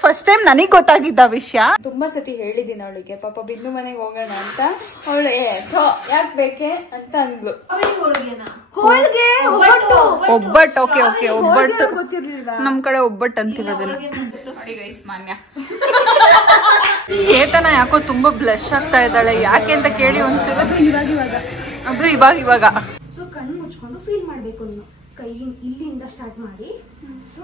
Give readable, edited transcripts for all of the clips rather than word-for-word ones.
First time ನನಗ್ ಗೊತ್ತಾಗಿದ್ದ ವಿಷಯ. ತುಂಬಾ ಸತಿ ಹೇಳಿದೀನಿ ಅವಳಿಗೆ, ಪಾಪ ಬಿಂದು ಮನೆಗೆ ಹೋಗೋಣ ಅಂತ. ಅವಳು ಯಾಕೆ ಬೇಕೆ ಅಂತ ಅಂದ್ಲು. ಹೋಳ್ಗೆ ಒಬ್ಬಟ್ಟು. ಓಕೆ ಓಕೆ, ಒಬ್ಬಟ್ಟು ನಮ್ ಕಡೆ ಒಬ್ಬಟ್ಟು ಅಂತಿರೋದಿಲ್ಲ. ಮಾನ್ಯ ಚೇತನ ಯಾಕೋ ತುಂಬಾ ಬ್ಲಶ್ ಆಗ್ತಾ ಇದ್ದಾಳೆ, ಯಾಕೆ ಅಂತ ಕೇಳಿ ಒಂದ್ಸಲ. ಅದು ಇವಾಗ ಸೊ ಕಣ್ಣು ಮುಚ್ಕೊಂಡು ಫೀಲ್ ಮಾಡ್ಬೇಕು ನೀನು. ಕೈ ಇಲ್ಲಿಂದ ಸ್ಟಾರ್ಟ್ ಮಾಡಿ, ಸೊ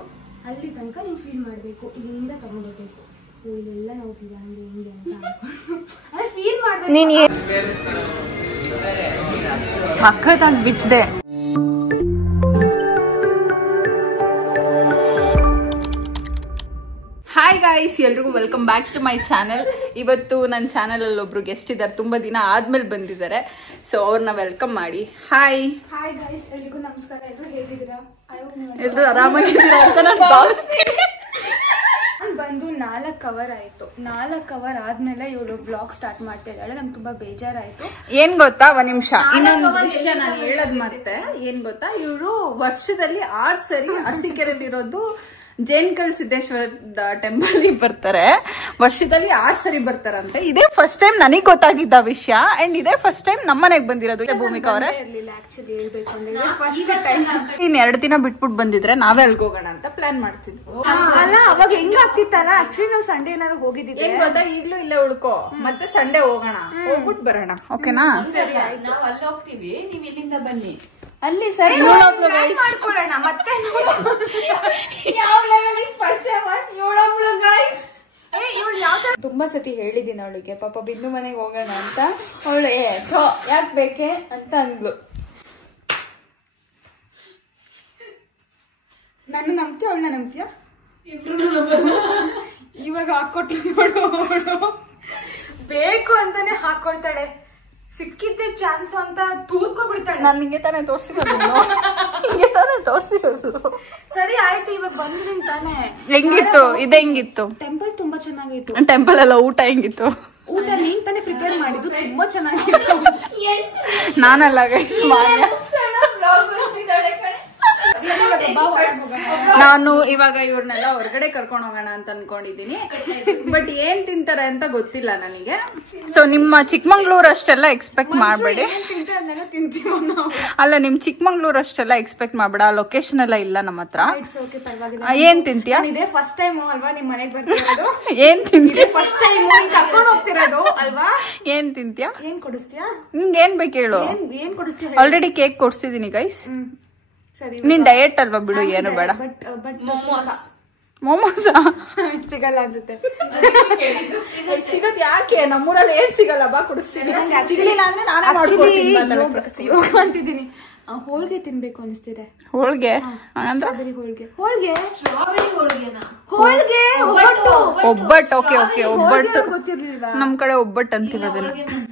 ಅಲ್ಲಿ ತನಕ ನೀನು ಫೀಲ್ ಮಾಡ್ಬೇಕು. ಇಲ್ಲಿಂದ ತಗೊಂಡೋಗ್ಬೇಕು. ಇಲ್ಲೆಲ್ಲ ನೋಡ್ತೀವಿ ಹಂಗೆ ಹಿಂಗೆ ಅಂತ ಅದೇ ಫೀಲ್ ಮಾಡ್ಬೇಕು. ನೀನ್ ಸಖತ್ತಾಗಿ ಬಿಚ್ಚಿದೆ. ಹಾಯ್ ಗಾಯ್ಸ್, ಎಲ್ರಿಗೂ welcome back to my channel. ಇವತ್ತು ನನ್ನ ಚಾನಲಲ್ಲಿ ಒಬ್ರು ಗೆಸ್ಟ್ ಇದ್ದಾರೆ, ತುಂಬಾ ದಿನ ಆದ್ಮೇಲೆ ಬಂದಿದ್ದಾರೆ. ಸೊ ಅವ್ರನ್ನ ವೆಲ್ಕಮ್ ಮಾಡಿ. ಹಾಯ್ ಹಾಯ್ ಗಾಯ್ಸ್, ಎಲ್ರಿಗೂ ನಮಸ್ಕಾರ. ಎಲ್ಲರೂ ಹೇಗಿದ್ದೀರಾ? ಎಲ್ರು ಆರಾಮಾಗಿದ್ದೀರಾ ಅಂತ ನಾನು ಭಾವಿಸ್ತೀನಿ. ಬಂದು 4 ಕವರ್ ಆಯ್ತು. 4 ಕವರ್ ಆದ್ಮೇಲೆ ಇವಳು ಬ್ಲಾಗ್ ಸ್ಟಾರ್ಟ್ ಮಾಡ್ತಾ ಇದ್ದಾಳೆ. ನಮ್ಗೆ ತುಂಬಾ ಬೇಜಾರಾಯ್ತು. ಏನ್ ಗೊತ್ತಾ, ಒಂದ್ ನಿಮಿಷ ಇನ್ನೊಂದು ವಿಷಯ ನಾನು ಹೇಳದ್ ಮತ್ತೆ. ಏನ್ ಗೊತ್ತಾ, ಇವರು ವರ್ಷದಲ್ಲಿ 6 ಸರಿ ಅರಸೀಕೆರೆಯಲ್ಲಿರೋದು ಜೈನ್ಕಲ್ ಸಿದ್ದೇಶ್ವರ ಟೆಂಪಲ್ ಬರ್ತಾರೆ. ವರ್ಷದಲ್ಲಿ 6 ಸರಿ ಬರ್ತಾರಂತೆ. ಇದೇ ಫಸ್ಟ್ ಟೈಮ್ ನನಗ್ ಗೊತ್ತಾಗಿದ್ದ ವಿಷಯ. ಅಂಡ್ ಇದೇ ಫಸ್ಟ್ ಟೈಮ್ ನಮ್ಮನೆಗ್ ಬಂದಿರೋದು. ಭೂಮಿಕಾ ಅವರೇ, ಇನ್ 2 ದಿನ ಬಿಟ್ಬಿಟ್ಟು ಬಂದಿದ್ರೆ ನಾವೇ ಅಲ್ಗ ಹೋಗೋಣ ಅಂತ ಪ್ಲಾನ್ ಮಾಡ್ತಿದ್ವು. ಅಲ್ಲ, ಅವಾಗ ಹೆಂಗ ಆಗ್ತಿತ್ತಲ್ಲ. ಆಕ್ಚುಲಿ ನಾವು ಸಂಡೇ ಏನಾದ್ರು ಹೋಗಿದ್ದಿದ್ರೆ, ಏನ್ ಗೊತ್ತಾ, ಈಗ್ಲೂ ಇಲ್ಲೇ ಉಳ್ಕೋ, ಮತ್ತೆ ಸಂಡೇ ಹೋಗೋಣ, ಹೋಗ್ಬಿಟ್ಟು ಬರೋಣ. ಓಕೆನಾ? ಸರಿ ಆಯ್ತು, ನಾವು ಅಲ್ಲಿ ಹೋಗ್ತೀವಿ, ನೀವ್ ಇಲ್ಲಿಂದ ಬನ್ನಿ. ಅಲ್ಲಿ ಸರಿ ಮಾಡ್ಕೊಳ್ಳೋಣ. ಮತ್ತೆ ಯಾವ ಲೆವೆಲ್ ಪರಿಚಯ ಮಾಡಿ ಇವಳೊಬ್ಳು ಗೈಸ್. ತುಂಬಾ ಸತಿ ಹೇಳಿದೀನಿ ಅವಳಿಗೆ, ಪಾಪ ಬಿಂದು ಮನೆಗೆ ಹೋಗೋಣ ಅಂತ. ಅವಳು ಯಾಕೆ ಬೇಕೆ ಅಂತ ಅಂದ್ಲು. ನನ್ನ ನಂಬ್ತೀಯ, ಅವಳನ್ನ ನಂಬ್ತೀಯ? ಇವಾಗ ಹಾಕೊಟ್ಲು ನೋಡು. ಬೇಕು ಅಂತಾನೆ ಹಾಕೊಳ್ತಾಳೆ. ಸಿಕ್ಕಿದ್ದೆ ಚಾನ್ಸ್ ಅಂತ ತೂರ್ಕೊಬಿಡ್ತಾಳೆ. ನಾನು ಹಿಂಗೆ ತಾನೇ ತೋರ್ಸಿರೋದು. ಸರಿ ಆಯ್ತು, ಇವಾಗ ಬಂದಿದ್ದೀನಿ ತಾನೆ. ಹೆಂಗಿತ್ತು ಇದು? ಹೆಂಗಿತ್ತು ಟೆಂಪಲ್? ತುಂಬಾ ಚೆನ್ನಾಗಿತ್ತು. ಟೆಂಪಲ್ ಎಲ್ಲ ಊಟ ಹೆಂಗಿತ್ತು? ಊಟ ನೀನ್ ತಾನೇ ಪ್ರಿಪೇರ್ ಮಾಡಿದ್ದು, ತುಂಬಾ ಚೆನ್ನಾಗಿತ್ತು. ನಾನಲ್ಲ ಗೈಸ್, ನಾನು ಇವಾಗ ಇವ್ರನ್ನೆಲ್ಲ ಹೊರಗಡೆ ಕರ್ಕೊಂಡು ಹೋಗೋಣ ಅಂತ ಅನ್ಕೊಂಡಿದೀನಿ. ಬಟ್ ಏನ್ ತಿಂತಾರೆ ಅಂತ ಗೊತ್ತಿಲ್ಲ ನನಗೆ. ಸೊ ನಿಮ್ಮ ಚಿಕ್ಕಮಂಗ್ಳೂರ್ ಅಷ್ಟೆಲ್ಲ ಎಕ್ಸ್ಪೆಕ್ಟ್ ಮಾಡ್ಬೇಡಿ. ಅಲ್ಲ, ನಿಮ್ ಚಿಕ್ಕಮಂಗ್ಳೂರ್ ಅಷ್ಟೆಲ್ಲ ಎಕ್ಸ್ಪೆಕ್ಟ್ ಮಾಡ್ಬೇಡ. ಲೊಕೇಶನ್ ಎಲ್ಲ ಇಲ್ಲ ನಮ್ಮ ಹತ್ರ. ಏನ್ ತಿಂತೀಯಾ? ಇದೇ ಫಸ್ಟ್ ಟೈಮ್ ಅಲ್ವಾ ನಿಮ್ ಮನೆಗ್ ಬರ್ತಿರೋದು? ಏನ್ ತಿಂತೀಯ? ಫಸ್ಟ್ ಟೈಮ್ ಕರ್ಕೊಂಡು ಹೋಗ್ತಿರೋದು ಅಲ್ವಾ? ಏನ್ ತಿಂತೀಯಾ? ಏನ್ ಕೊಡಿಸ್ತೀಯಾ? ನಿಂಗೆ ಏನ್ ಬೇಕು ಹೇಳು. ಏನ್ ಕೊಡಿಸ್ತೀಯ? ಆಲ್ರೆಡಿ ಕೇಕ್ ಕೊಡ್ಸಿದೀನಿ ಗೈಸ್. ಸರಿ, ನೀನ್ ಡಯಟ್ ಅಲ್ವಾ, ಬಿಡು, ಏನು ಬೇಡ. ಮೋಮೋಸ್ ಸಿಗಲ್ಲ ಅನ್ಸುತ್ತೆ. ಸಿಗತ್ ಯಾಕೆ? ನಮ್ಮೂರಲ್ಲಿ ಏನ್ ಸಿಗಲ್ಲ, ಬಾ ಕೊಡಿಸ್ತೀನಿ. ಸಿಗ್ಲಿಲ್ಲ ಅಂದ್ರೆ ನಾನೇ ಮಾಡ್ಕೊಡ್ತೀನಿ. ಯೋಗ ಅಂತಿದ್ದೀನಿ. ಹೋಳ್ಗೆ ತಿನ್ಬೇಕು ಅನಿಸ್ತಿದೆ. ಹೋಳ್ಗೆ ಸ್ಟ್ರಾಬೆರಿ ಹೋಳ್ಗೆ. ಹೋಳ್ಗೆ ಒಬ್ಬಟ್ಟು. ಓಕೆ ಓಕೆ, ಒಬ್ಬಟ್ಟು ಗೊತ್ತಿರ್ಲಿಲ್ವಾ? ನಮ್ ಕಡೆ ಒಬ್ಬಟ್ಟು ಅಂತಿರೋದಿಲ್ಲ.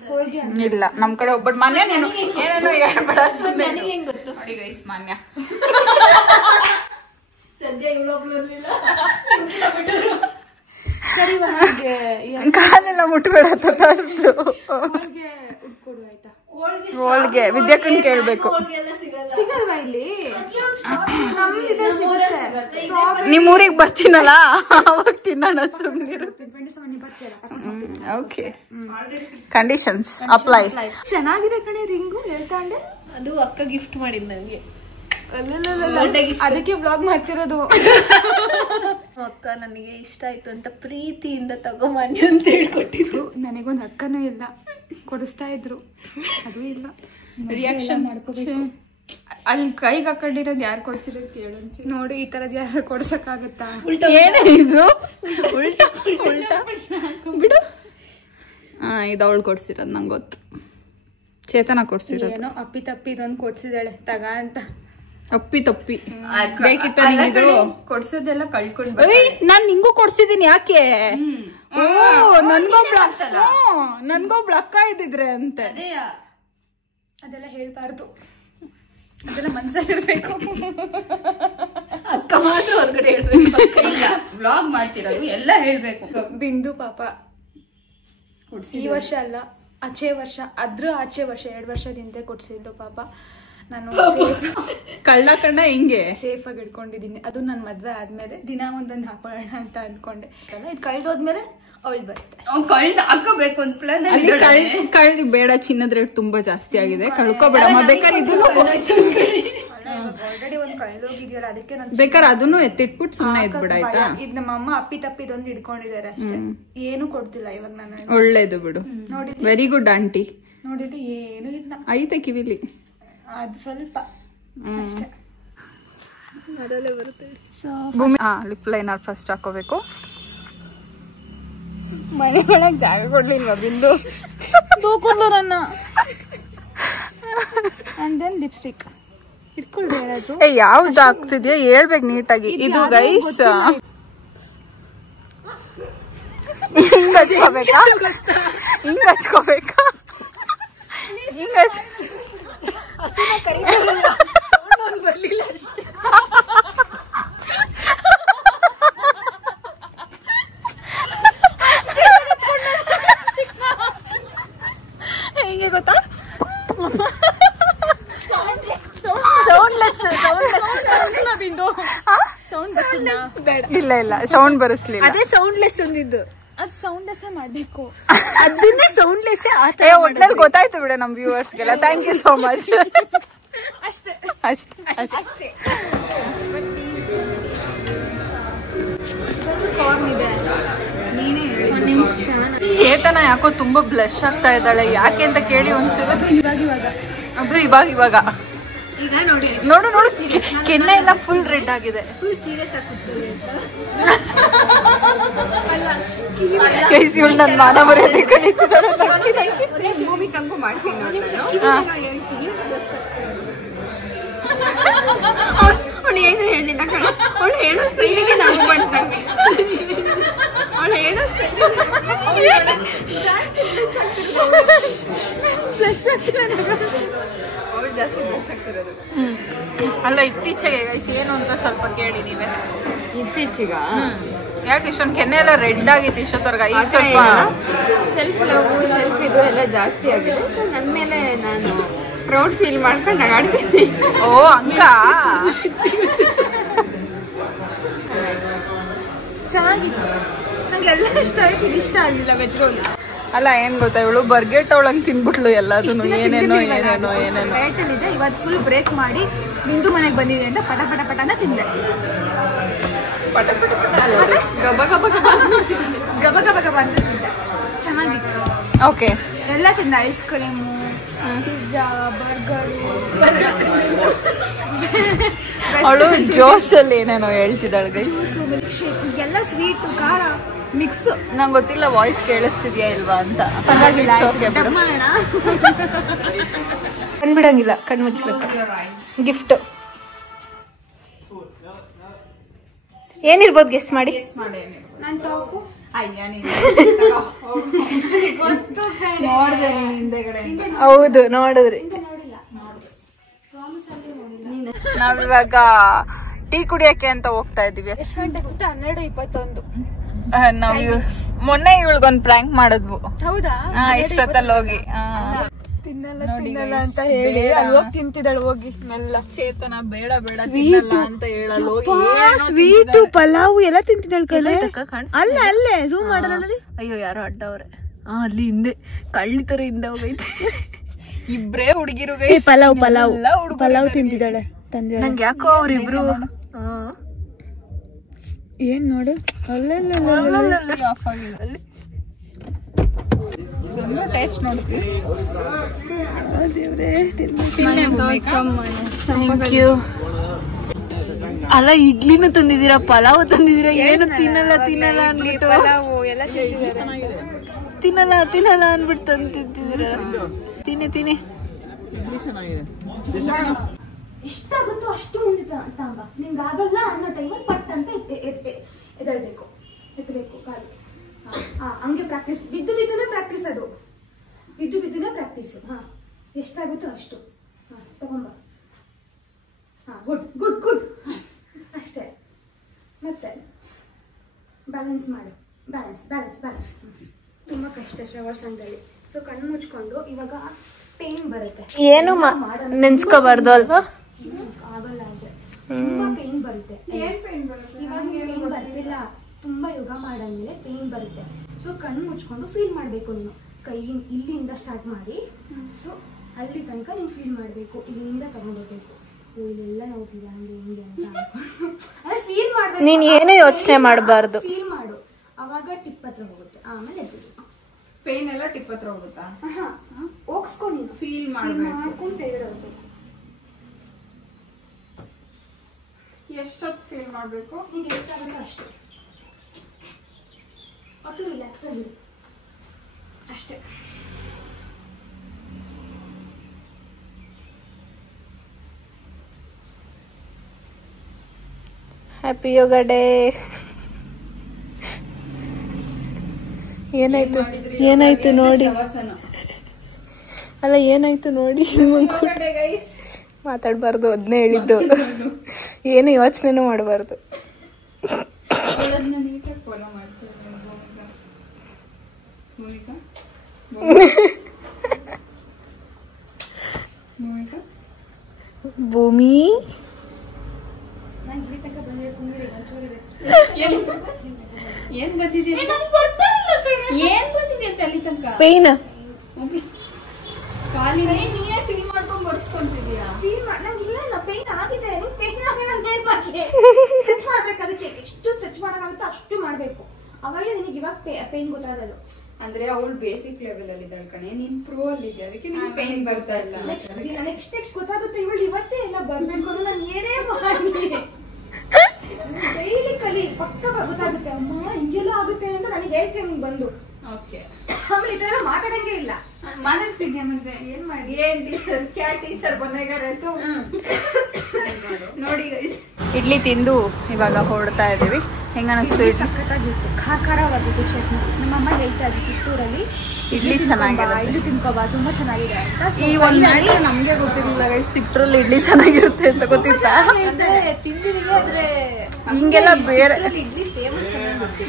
ಹೋಳ್ಗೆ ಇಲ್ಲ, ನಮ್ ಕಡೆ ಒಬ್ಬಟ್ಟು. ಮಾನ್ಯ ನೀನು ಏನೇನೋ ಹೇಳ್ಬೇಡ. ಮಾನ್ಯ ಸದ್ಯ ಇವಳೊಬ್ಳು ಇರ್ಲಿಲ್ಲ. ಸರಿ, ಕಾಲೆಲ್ಲ ಮುಟ್ಬೇಡ ತಷ್ಟು. ಹೋಳ್ಗೆ ಉಟ್ಕೊಡು ಆಯ್ತಾ? ಹೋಳ್ಗೆ ವಿದ್ಯಾಕನ್ ಕೇಳ್ಬೇಕು. ಸಿಗಲ್ವಾ ಇಲ್ಲಿ? ನಮ್ದಿದೆ, ಸಿಗುತ್ತೆ. ನಿಮ್ ಊರಿಗೆ ಬರ್ತೀನಲ್ಲ ಅವಾಗ ತಿನ್ನೋಣ, ಸುಮ್ನಿರು. Okay, conditions apply. ಚೆನ್ನಾಗಿದೆ ಕಣೆ ರಿಂಗು. ಹೇಳ್ತಾಂಡೆ ಅದು ಅಕ್ಕ ಗಿಫ್ಟ್ ಮಾಡಿದ್ ನನ್ಗೆ. ಅದಕ್ಕೆ ಬ್ಲಾಗ್ ಮಾಡ್ತಿರೋದು. ಅಕ್ಕ ನನಗೆ ಇಷ್ಟ ಆಯ್ತು ಅಂತ ಪ್ರೀತಿಯಿಂದ ತಗೊಂಬನ್ನಿ ಅಂತ ಹೇಳ್ಕೊಟ್ಟಿದ್ರು. ನನಗೊಂದು ಅಕ್ಕನೂ ಇಲ್ಲ, ಕೊಡಿಸ್ತಾ ಇದ್ರು, ಅದು ಇಲ್ಲ. ರಿಯಾಕ್ಷನ್ ಮಾಡ್ಕೋಬೇಕು. ಅಲ್ಲಿ ಕೈಗೆ ಹಾಕೊಂಡಿರೋದು ಯಾರು ಕೊಡ್ಸಿರೋದು ಕೇಳು. ನೋಡಿ, ಈ ತರದ್ ಯಾರು ಕೊಡ್ಸಕ್ಕಾಗತ್ತಾ? ಏನಿದು ಉಲ್ಟಾ ಉಲ್ಟಾ ಬಿಡು. ಇದು ಅವಳು ಕೊಡ್ಸಿರೋದು, ನಂಗೆ ಗೊತ್ತು. ಚೇತನ ಕೊಡ್ಸಿರೋದು. ಏನೋ ಅಪ್ಪಿ ತಪ್ಪಿ ಇದೊಂದು ಕೊಡ್ಸಿದಾಳೆ ತಗ ಅಂತ. ಅಪ್ಪಿ ತಪ್ಪಿ ಬೇಕಿತ್ತ ನಿಂಗಿದು? ಕೊಡ್ಸೋದೆಲ್ಲ ಕಳ್ಕೊಂಡ್ ನಾನ್ ನಿಂಗೂ ಕೊಡ್ಸಿದೀನಿ. ಯಾಕೆ? ನನ್ಗೊಬ್ಳು ಅಕ್ಕ ಇದ್ದಿದ್ರೆ ಅಂತ. ಅದೆಲ್ಲ ಹೇಳ್ಬಾರ್ದು, ಅದೆಲ್ಲ ಮನ್ಸಲ್ಲಿರ್ಬೇಕು. ಅಕ್ಕ ಮಾತ್ರ ಹೊರಗಡೆ ಹೇಳ್ಬೇಕು. ವ್ಲಾಗ್ ಮಾಡ್ತಿರೋದು ಎಲ್ಲ ಹೇಳ್ಬೇಕು. ಬಿಂದು ಪಾಪ ಈ ವರ್ಷ ಅಲ್ಲ, ಆಚೆ ವರ್ಷ, ಆಚೆ ವರ್ಷ 2 ವರ್ಷದ ಹಿಂದೆ ಕೊಡ್ಸಿದ್ಲು ಪಾಪ. ನಾನು ಕಳ್ಳ ಕಣ್ಣ ಹಿಂಗೆ ಸೇಫ್ ಆಗಿ ಇಟ್ಕೊಂಡಿದೀನಿ. ಅದು ನನ್ ಮದ್ವೆ ಆದ್ಮೇಲೆ ದಿನ ಒಂದೊಂದು ಹಾಕೊಳ್ಳೋಣ ಅಂತ ಅನ್ಕೊಂಡೆ. ಇದು ಕಳ್ದೋದ್ಮೇಲೆ ಅವಳು ಬರುತ್ತೆ. ಕಳ್ದು ಹಾಕೋಬೇಕು ಅಂತ ಪ್ಲಾನ್ ಕಳ್ಳಿ ಬೇಡ, ಚಿನ್ನದ ರೇಟ್ ತುಂಬಾ ಜಾಸ್ತಿ ಆಗಿದೆ, ಕಳ್ಕೊಬೇಡಮ್ಮ. ಬೇಕಾದ್ರೆ ಇದನ್ನು ಆಲ್ರೆಡಿ ಒಂದ್ ಕಳ್ದೋಗಿದ್ಯಲ್ಲ, ಅದಕ್ಕೆ ನಾನು ಬೇಕಾದ್ರೆ ಅದನ್ನು ಎತ್ತಿಟ್ಬಿಟ್ಟು ಸುಮ್ಮನೆ ಇದ್ಬಿಡ ಆಯ್ತಾ. ಇದು ನಮ್ಮಮ್ಮ ಅಪ್ಪಿ ತಪ್ಪಿದೊಂದು ಇಟ್ಕೊಂಡಿದ್ದಾರೆ ಅಷ್ಟೇ, ಏನು ಕೊಡ್ತಿಲ್ಲ ಇವಾಗ ನಾನು. ಒಳ್ಳೇದು ಬಿಡು, ವೆರಿ ಗುಡ್ ಆಂಟಿ. ನೋಡಿದ್ರೆ ಏನು ಇಲ್ಲ, ಐತೆ ಕಿವಿಲಿ ಅದು ಸ್ವಲ್ಪ ಅಷ್ಟೇ. ಲಿಪ್ ಲೈನರ್ ಫಸ್ಟ್ ಹಾಕೋಬೇಕು. ಮನೆ ಒಳಗೆ ಜಾಗ ಕೊಡ್ಲಿಲ್ವಾ ಬಿಂದು? ತೂಕೊಂಡು ನನ್ನ. ಅಂಡ್ ದೆನ್ ಲಿಪ್ಸ್ಟಿಕ್ ಇಟ್ಕೊಳ್ರಿ ಯಾರಾದ್ರೂ. ಯಾವ್ದು ಆಗ್ತಿದ್ಯಾ ಹೇಳ್ಬೇಕು ನೀಟಾಗಿ. ಇದು ಗೈಸ್ ಹಿಂಗ್ ಹಚ್ಕೋಬೇಕಾ, ಹಿಂಗ್ ಹಚ್ಕೋಬೇಕಾ, ಹಿಂಗ್ ಬರ್ಲಿಲ್ಲ ಅಷ್ಟೇ. ಹಿಂಗೆ ಗೊತ್ತಾ, ಇಲ್ಲ ಇಲ್ಲ ಸೌಂಡ್ ಬರಿಸ್ಲಿಲ್ಲ. ಅದೇ ಸೌಂಡ್ಲೆಸ್ ಒಂದಿದ್ದು, ಅದು ಸೌಂಡ್ಲೆಸ್ ಮಾಡ್ಬೇಕು. ಅದನ್ನೇ ಸೌಂಡ್ಲೆಸ್ ಒಟ್ನಲ್ಲಿ ಗೊತ್ತಾಯ್ತು ಬಿಡ ನಮ್ ವ್ಯೂವರ್ಸ್ಗೆಲ್ಲ. Thank you so much. ಅಷ್ಟೇ ಅಷ್ಟೇ ಅಷ್ಟೇ. ಚೇತನ ಯಾಕೋ ತುಂಬಾ ಬ್ಲಶ್ ಆಗ್ತಾ ಇದ್ದಾಳೆ, ಯಾಕೆ ಅಂತ ಕೇಳಿ ಒಂದ್ಸಲ. ಅದು ಇವಾಗ ಈಗ ನೋಡಿ ನೋಡು ನೋಡು, ಕೆನ್ನೆ ಎಲ್ಲ ಫುಲ್ ರೆಡ್ ಆಗಿದೆ. ಫುಲ್ ಸೀರಿಯಸ್ ಆಗಿ ಕೂತ್ಕೊಳ್ಳಿ ಗೈಸ್, ಇವಳು ನನ್ನ ಮಾನ ಮರ್ಯಾದೆ ಕಳೀತಿದ್ದಾಳೆ. ಮೂವಿ ಕಂಗು ಮಾಡ್ತೀನಿ ನೋಡಿ. ಹೇಳ್ತೀನಿ, ಅವಳು ಏನು ಹೇಳಿಲ್ಲ ಕಣ. ಅವಳು ಹೇಳೋ ಸ್ಟೈಲಿಗೆ ನಾವು ಬಂದಂಗೆ. ಅವಳು ಹೇಳೋ ಅವಳು ಜಾಸ್ತಿ ಬ್ಲಶ್ ಆಗ್ತಿರೋದು. ಅಲ್ಲ ಇತ್ತೀಚೆಗೆ ಗೈಸ್ ಏನು ಅಂತ ಸ್ವಲ್ಪ ಕೇಳಿ ನೀವೇ. ಇತ್ತೀಚೆಗ ಯಾಕೆ ಇಷ್ಟೊಂದು ಕೆನ್ನೆ ಎಲ್ಲ ರೆಡ್ ಆಗಿತ್ತು ಇಷ್ಟೊತ್ತರ್ಗ? ಈಗ ಸ್ವಲ್ಪ ಸೆಲ್ಫ್ ಲವ್ ಸೆಲ್ಫ್ ಇದು ಎಲ್ಲ ಜಾಸ್ತಿ ಆಗಿದೆ. ಸೊ ನನ್ನ ಮೇಲೆ ನಾನು ಪ್ರೌಡ್ ಫೀಲ್ ಮಾಡ್ಕೊಂಡು ನಗಾಡ್ತೀನಿ. ಓ ಹಂಗ. ಚೆನ್ನಾಗಿತ್ತು, ನಂಗೆ ಎಲ್ಲ ಇಷ್ಟ ಆಯ್ತು. ಇದು ಇಷ್ಟ ಆಗಲಿಲ್ಲ ವೆಜ್ ರೋಲ್. ಅಲ್ಲ ಏನ್ ಗೊತ್ತಾ, ಇವಳು ಬರ್ಗೆಟ್ ಅವಳಂಗ್ ತಿನ್ಬಿಟ್ಲು ಎಲ್ಲದನ್ನು. ಏನೇನೋ ಏನೇನೋ ಏನೇನೋ ಡಯಟಲ್ಲಿದೆ. ಇವತ್ತು ಫುಲ್ ಬ್ರೇಕ್ ಮಾಡಿ ಬಿಂದು ಮನೆಗೆ ಬಂದಿದೆ ಅಂತ ಪಟ ಪಟ ಪಟನ ತಿಂದೆ. ಪಟ ಪಟ ಪಟ ಗಬ ಗಬ ಗಬ ಗಬ ಗಬ ಗಬ ಅಂತ ತಿಂದೆ. ಚೆನ್ನಾಗಿತ್ತು. ಓಕೆ, ಎಲ್ಲ ತಿಂದೆ. Ice cream, pizza, burger. ಅವಳು ಜೋಶಲ್ಲಿ ಏನೇನೋ ಹೇಳ್ತಿದ್ದಾಳೆ ಗೈಸ್. ಮಿಲ್ಕ್ ಶೇಕ್, ಎಲ್ಲ ಸ್ವೀಟು ಖಾರ ಮಿಕ್ಸ್. ನಂಗೆ ಗೊತ್ತಿಲ್ಲ ವಾಯ್ಸ್ ಕೇಳಿಸ್ತಿದ್ಯಾ ಇಲ್ವಾ ಅಂತ. ಪರವಾಗಿಲ್ಲ, ಓಕೆ ಬಿಡು, ಕಣ್ಬಿಡಂಗಿಲ್ಲ, ಕಣ್ ಮುಚ್ಚಬೇಕು. ಗಿಫ್ಟ್ ಏನಿರ್ಬೋದು ಗೆಸ್ ಮಾಡಿ. ನನ್ನ ಟಾಪು ಹೌದು, ನೋಡಿದ್ರಿ. ನಾವಿವಾಗ ಟೀ ಕುಡಿಯಕ್ಕೆ ಅಂತ ಹೋಗ್ತಾ ಇದೀವಿ. ಎಷ್ಟು ಗಂಟೆ ಗೊತ್ತಾ? 12:21. ನಾವ್ ಮೊನ್ನೆ ಇವಳಿಗೊಂದು ಪ್ರ್ಯಾಂಕ್ ಮಾಡಿದ್ವು. ಹೌದಾ? ಇಷ್ಟೊತ್ತಲ್ಲಿ ಹೋಗಿ ತಿನ್ನಲ್ಲ ಅಂತ ಹೇಳಿ ಅಲ್ಲಿ ಹೋಗಿ ತಿಂತಿದ್ದಾಳೆ. ಹೋಗಿ ಮೆಲ್ಲ. ಚೇತನ ಬೇಡ ಬೇಡ ತಿನ್ನಲ್ಲ ಅಂತ ಹೇಳಲ್ಲ. ಸ್ವೀಟು ಪಲಾವು ಎಲ್ಲ ತಿಂತಿದ್ದಾಳೆ ಕಡೆ. ಅಲ್ಲ ಅಲ್ಲೇ ಝೂಮ್ ಮಾಡಲ್ಲ. ಅಯ್ಯೋ ಯಾರೋ ಅಡ್ಡವ್ರೆ. ಅಲ್ಲಿ ಹಿಂದೆ ಕಳ್ಳಿ ತರ ಹಿಂದೆ ಹೋಗೈತೆ. ಇಬ್ರೇ ಹುಡುಗಿರು ಪಲಾವ್ ತಿಂತಿದ್ದಾಳೆ. ನಂಗೆ ಯಾಕೋ ಅವ್ರಿಬ್ರು ಏನ್ ನೋಡು, ಟೇಸ್ಟ್ ನೋಡ್ತೀವಿ. ಅಲ್ಲ ಇಡ್ಲಿನೂ ತಂದಿದ್ದೀರಾ, ಪಲಾವ್ ತಂದಿದ್ದೀರಾ, ಏನು ತಿನ್ನಲ್ಲ ಅನ್ಬಿಟ್ಟು ತಿನ್ನಲ್ಲ ಅನ್ಬಿಟ್ಟು ತಂದಿದ್ದೀರಾ. ತಿನ್ನಿ ಎಷ್ಟಾಗುತ್ತೋ ಅಷ್ಟು ಮುಂದೆ ತಾಂಬ. ನಿಮ್ಗೆ ಆಗಲ್ಲ ಅನ್ನೋ ಟೈಮಲ್ಲಿ ಪಟ್ ಅಂತ ಎದಳ್ಬೇಕು, ಎತ್ತಬೇಕು ಕಾಲು. ಹಂಗೆ ಪ್ರಾಕ್ಟೀಸ್. ಬಿದ್ದುನೇ ಪ್ರಾಕ್ಟೀಸ್. ಅದು ಬಿದ್ದುನೇ ಪ್ರಾಕ್ಟೀಸು. ಎಷ್ಟಾಗುತ್ತೋ ಅಷ್ಟು. ತಗೊಂಬ. ಗುಡ್ ಅಷ್ಟೇ. ಮತ್ತೆ ಬ್ಯಾಲೆನ್ಸ್ ಮಾಡು. ಬ್ಯಾಲೆನ್ಸ್ ತುಂಬ ಕಷ್ಟ ಶವರ್ಸ್ ಅಂತೇಳಿ. ಸೊ ಕಣ್ಣು ಮುಚ್ಕೊಂಡು ಇವಾಗ ಪೇನ್ ಬರುತ್ತೆ. ಏನು ನೆನ್ಸ್ಕೋಬಾರ್ದು ಅಲ್ವಾ? ಆಗಲ್ಲ ಅಂದ್ರೆ ತುಂಬಾ ಪೇನ್ ಬರುತ್ತೆ. ಇವಾಗ ಪೇನ್ ಬರ್ತಿಲ್ಲ, ತುಂಬಾ ಯೋಗ ಮಾಡಾದ್ಮೇಲೆ ಪೇನ್ ಬರುತ್ತೆ. ಸೊ ಕಣ್ಣು ಮುಚ್ಕೊಂಡು ಫೀಲ್ ಮಾಡ್ಬೇಕು ನೀನು. ಕೈ ಇಲ್ಲಿಂದ ಸ್ಟಾರ್ಟ್ ಮಾಡಿ, ಸೊ ಅಲ್ಲಿ ತನಕ ನೀನು ಫೀಲ್ ಮಾಡ್ಬೇಕು. ಇಲ್ಲಿಂದ ತಗೊಂಡೋಗ್ಬೇಕು. ಇಲ್ಲೆಲ್ಲ ನೋಡ್ತೀರಾ ಹಂಗೆ ಹಿಂಗೆ ಅಂತ ಅದೇ ಫೀಲ್ ಮಾಡ್ಬೇಕು. ನೀನ್ ಏನು ಯೋಚನೆ ಮಾಡಬಾರ್ದು. ಫೀಲ್ ಮಾಡು, ಅವಾಗ ಟಿಪ್ ಹತ್ರ ಹೋಗುತ್ತೆ. ಆಮೇಲೆ ಪೇನ್ ಎಲ್ಲ ಟಿಪ್ ಹತ್ರ ಹೋಗುತ್ತಾ? ಹೋಗ್ಸ್ಕೊ ನೀನು ಫೀಲ್ ಮಾಡ್ಕೊಂಡು ತೆಗೆದು ಹೋಗ್ಬೇಕು. ಎಷ್ಟೊತ್ತು ಫೀಲ್ ಮಾಡ್ಬೇಕು? ನಿಂಗೆ ಎಷ್ಟಾಗುತ್ತೋ ಅಷ್ಟೇ. ಒಟ್ಟು ರಿಲ್ಯಾಕ್ಸ್ ಆಗಿರು ಅಷ್ಟೇ. ಹ್ಯಾಪಿ ಯೋಗ ಡೇ. ಏನಾಯ್ತು ನೋಡಿ, ಅಲ್ಲ ಏನಾಯ್ತು ನೋಡಿ. ಮಾತಾಡ್ಬಾರ್ದು, ಅದನ್ನೇ ಹೇಳಿದ್ದು. ಏನು ಯೋಚನೆ ಮಾಡಬಾರ್ದು. ಭೂಮಿ ಏನ್ ಬಂದಿದೆ ಅಲ್ಲಿ ತನಕ? ಪೇನ್ ನೀನೇ ಫೀಲ್ ಮಾಡ್ಕೊಂಡ್ ಬರ್ಸ್ಕೊಂತಿದ್ಯಾ? ನಂಗಿಲ್ಲ ಪೇನ್ ಆಗಿದೆ. ಪೇನ್ ಆಗಿದೆ ನಾನು ಏನ್ ಮಾಡ್ಲಿ? ಸ್ಟ್ರೆಚ್ ಮಾಡ್ಬೇಕು. ಅದಕ್ಕೆ ಎಷ್ಟು ಸ್ಟ್ರೆಚ್ ಮಾಡೋಕ್ಕಾಗುತ್ತೋ ಅಷ್ಟು ಮಾಡ್ಬೇಕು. ಅವಾಗಲೇ ನಿನಗೆ ಇವಾಗ ಪೇನ್ ಗೊತ್ತಾಗೋದು. ಅಂದ್ರೆ ಅವಳು ಬೇಸಿಕ್ ಲೆವೆಲ್ ಅಲ್ಲಿ ಇದ್ದಾಳೆ ಕಣೆ, ನೀನ್ ಪ್ರೋ ಅಲ್ಲಿ ಇದೆಯಾ, ಅದಕ್ಕೆ ನಿನ್ ಪೇನ್ ಬರ್ತಾ ಇಲ್ಲ. ನೆಕ್ಸ್ಟ್ ಗೊತ್ತಾಗುತ್ತೆ. ಇವಳು ಇವತ್ತೇ ಎಲ್ಲ ಬರ್ಬೇಕು ಅನ್ನೋ ನಾನು ಏನೇ ಮಾಡಲಿ ಡೈಲಿ ಕಲಿ ಪಕ್ಕ ಗೊತ್ತಾಗುತ್ತೆ. ಅಮ್ಮ ಹಿಂಗೆಲ್ಲ ಆಗುತ್ತೆ ಅಂತ ನನಗೆ ಹೇಳ್ತೇನೆ ನೀನ್ ಬಂದು. ಆಮೇಲೆ ಈ ತರ ಮಾತಾಡಂಗೆ ಇಲ್ಲ. ಮಾತಾಡ್ತಿದ್ಯಾ ಮತ್ತೆ? ಏನ್ ಮಾಡಿ ಏನ್ ಟೀಚರ್ ಕ್ಯಾ ಟೀಚರ್ ಬಂದಾಗ ನೋಡಿ ಗೈಸ್, ಇಡ್ಲಿ ತಿಂದು ಇವಾಗ ಹೊರಡ್ತಾ ಇದೀವಿ. ಹೆಂಗನಿಸ್ತು ಇಡ್ಲಿ? ಸಖತ್ತಾಗಿತ್ತು, ಖಾರವಾಗಿತ್ತು ಚಟ್ನಿ. ನಮ್ಮಮ್ಮ ಹೇಳ್ತಾ ಇದ್ವಿ ಕಿತ್ತೂರಲ್ಲಿ ಇಡ್ಲಿ ಚೆನ್ನಾಗಿದೆ, ಇಡ್ಲಿ ತಿನ್ಕೋಬಾ ತುಂಬಾ ಚೆನ್ನಾಗಿದೆ ಅಂತ. ಈ ಒಂದ್ ಮ್ಯಾಟ್ರ್ ನಮ್ಗೆ ಗೊತ್ತಿರಲಿಲ್ಲ ಗೈಸ್, ತಿಪ್ಟ್ರಲ್ಲಿ ಇಡ್ಲಿ ಚೆನ್ನಾಗಿರುತ್ತೆ ಅಂತ ಗೊತ್ತಿತ್ತಾ? ತಿಂದಿದೀವಿ, ಆದ್ರೆ ಹಿಂಗೆಲ್ಲ ಬೇರೆ ಇಡ್ಲಿ ಫೇಮಸ್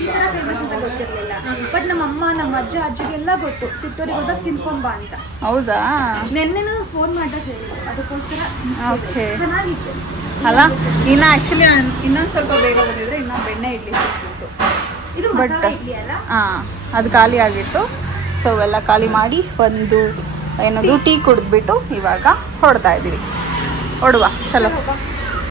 ಈ ತರ ಫೇಮಸ್ ಅಂತ ಗೊತ್ತಿರಲಿಲ್ಲ. ಬಟ್ ನಮ್ಮ ಅಮ್ಮ ನಮ್ಮ ಅಜ್ಜ ಅಜ್ಜಿಗೆಲ್ಲ ಗೊತ್ತು ಕಿತ್ತೂರಿಗೆ ಹೋದಾಗ ತಿನ್ಕೊಂಬಾ ಅಂತ. ಹೌದಾ? ನೆನ್ನೆನೂ ಫೋನ್ ಮಾಡಿದಾಗ ಹೇಳಿದ್ರು, ಅದಕ್ಕೋಸ್ಕರ ಓಕೆ ಚೆನ್ನಾಗಿತ್ತು ಅಲ್ಲ. ಇನ್ನ ಆಕ್ಚುಲಿ ಇನ್ನೊಂದ್ ಸ್ವಲ್ಪ ಬೇಗ ಬಂದಿದ್ರೆ ಇನ್ನ ಬೆಣ್ಣೆ ಇಡ್ಲಿ ಸಿಗ್ತಿತ್ತು. ಇದು ಮಸಾಲೆ ಇಡ್ಲಿ ಅಲ್ಲ? ಅದು ಖಾಲಿ ಆಗಿತ್ತು. ಸೊ ಎಲ್ಲ ಖಾಲಿ ಮಾಡಿ ಒಂದು ಏನದು ಟೀ ಕುಡಿದ್ಬಿಟ್ಟು ಇವಾಗ ಹೊರಡ್ತಾ ಇದೀವಿ. ಹೊಡುವ ಚಲೋ.